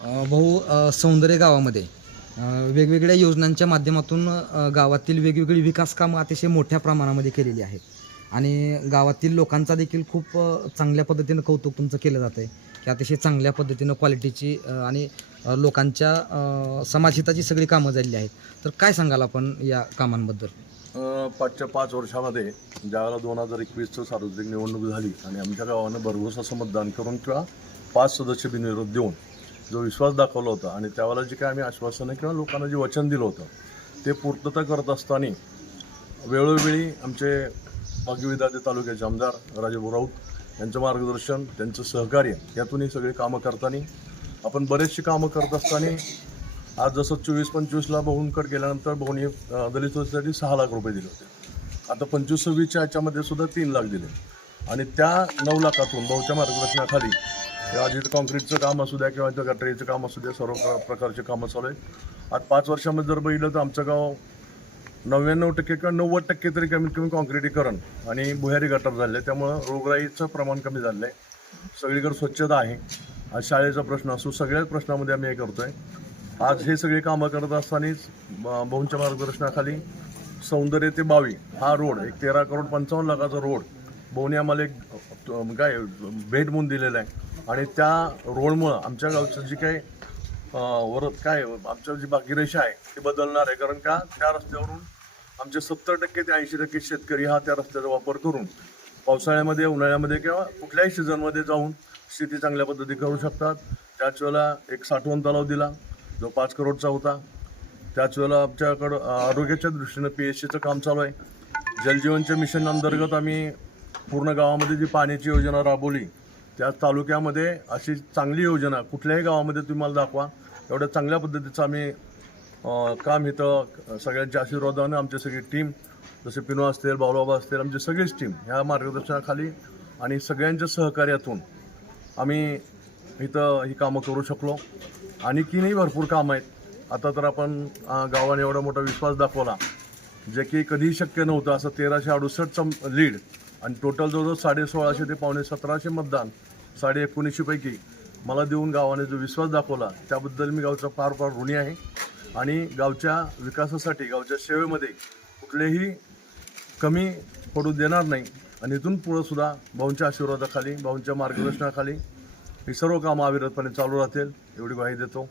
सौंदर्य गावामध्ये वेगवेगळ्या योजनांच्या माध्यमातून गावातील वेगवेगळी विकास कामं अतिशय मोठ्या प्रमाणामध्ये केलेली आहेत आणि गावातील लोकांचा देखील खूप चांगल्या पद्धतीनं कौतुक तुमचं केलं जातं आहे की अतिशय चांगल्या पद्धतीनं क्वालिटीची आणि लोकांच्या समाजहिताची सगळी कामं झालेली आहेत. तर काय सांगाल आपण या कामांबद्दल? पाचच्या 5 वर्षामध्ये ज्यावेळेला 2021चं सार्वत्रिक निवडणूक झाली आणि आमच्या गावानं भरघोस असं मतदान करून किंवा 5 सदस्य बिनविरोध देऊन जो विश्वास दाखवला होता आणि त्यावेळेला जे काय आम्ही आश्वासनं किंवा लोकांना जे वचन दिलं होतं ते पूर्तता करत असताना वेळोवेळी आमचे भाग्यविधाते तालुक्याचे आमदार राजाभाऊ राऊत यांचं मार्गदर्शन, त्यांचं सहकार्य यातून ही सगळी कामं करताना आपण बरेचशी कामं करत असताना आज जसं 24-25ला भाऊंकडे गेल्यानंतर भाऊंनी दलित वस्तीसाठी 6 लाख रुपये दिले होते. आता 25-26च्या याच्यामध्ये सुद्धा 3 लाख दिले आणि त्या 9 लाखातून भाऊच्या मार्गदर्शनाखाली आज इथं कॉन्क्रीटचं काम असू द्या किंवा इथं गटरीचं काम असू द्या, सर्व प्रकारचे कामं चालू आहेत. आज 5 वर्षामध्ये जर बघितलं तर आमचं गाव 99% किंवा 90% तरी कमीत कमी कॉन्क्रिटीकरण आणि भुयारी गटार झाले, त्यामुळं रोगराईचं प्रमाण कमी झालं आहे. सगळीकडे स्वच्छता आहे. आज शाळेचा प्रश्न असो, सगळ्याच प्रश्नामध्ये आम्ही हे करतो आहे. आज हे सगळे कामं करत असतानाच भाऊंच्या मार्गदर्शनाखाली सौंदर्य ते बावी हा रोड एक 13,55,00,000चा रोड भाऊंनी आम्हाला एक काय भेट म्हणून दिलेला आहे आणि त्या रोडमुळं आमच्या गावचं जी काही आमच्या जी भाग्यरेषा आहे ती बदलणार आहे. कारण का त्या रस्त्यावरून आमचे 70% ते 80% शेतकरी हा त्या रस्त्याचा वापर करून पावसाळ्यामध्ये, उन्हाळ्यामध्ये किंवा कुठल्याही सीझनमध्ये जाऊन शेती चांगल्या पद्धती करू शकतात. त्याच वेळेला एक साठवण तलाव दिला जो 5 करोडचा होता. त्याच वेळेला आमच्याकडं आरोग्याच्या दृष्टीनं PSCचं काम चालू आहे. जलजीवनच्या मिशन अंतर्गत आम्ही पूर्ण गावामध्ये जी पाण्याची योजना राबवली त्या तालुक्यामध्ये अशी चांगली योजना कुठल्याही गावामध्ये तुम्हाला दाखवा एवढ्या चांगल्या पद्धतीचं आम्ही काम इथं सगळ्यांच्या आशीर्वादानं आमची सगळी टीम जसे पिनो असतील, बावलाबा असतील, आमची सगळीच टीम ह्या मार्गदर्शनाखाली आणि सगळ्यांच्या सहकार्यातून आम्ही इथं ही कामं करू शकलो. आणखीनही भरपूर कामं आहेत. आता तर आपण गावाने एवढा मोठा विश्वास दाखवला जे की कधीही शक्य नव्हतं. असं 1368चा लीड आणि टोटल जवळजवळ 1650 ते 1750 मतदान 1950 पैकी मला देऊन गावाने जो विश्वास दाखवला त्याबद्दल मी गावचा फार फार ऋणी आहे आणि गावच्या विकासासाठी, गावच्या सेवेमध्ये कुठलेही कमी पडू देणार नाही आणि इथून पुढं सुद्धा भाऊंच्या आशीर्वादाखाली, भाऊंच्या मार्गदर्शनाखाली ही सर्व कामं अविरतपणे चालू राहतील एवढी ग्वाही देतो.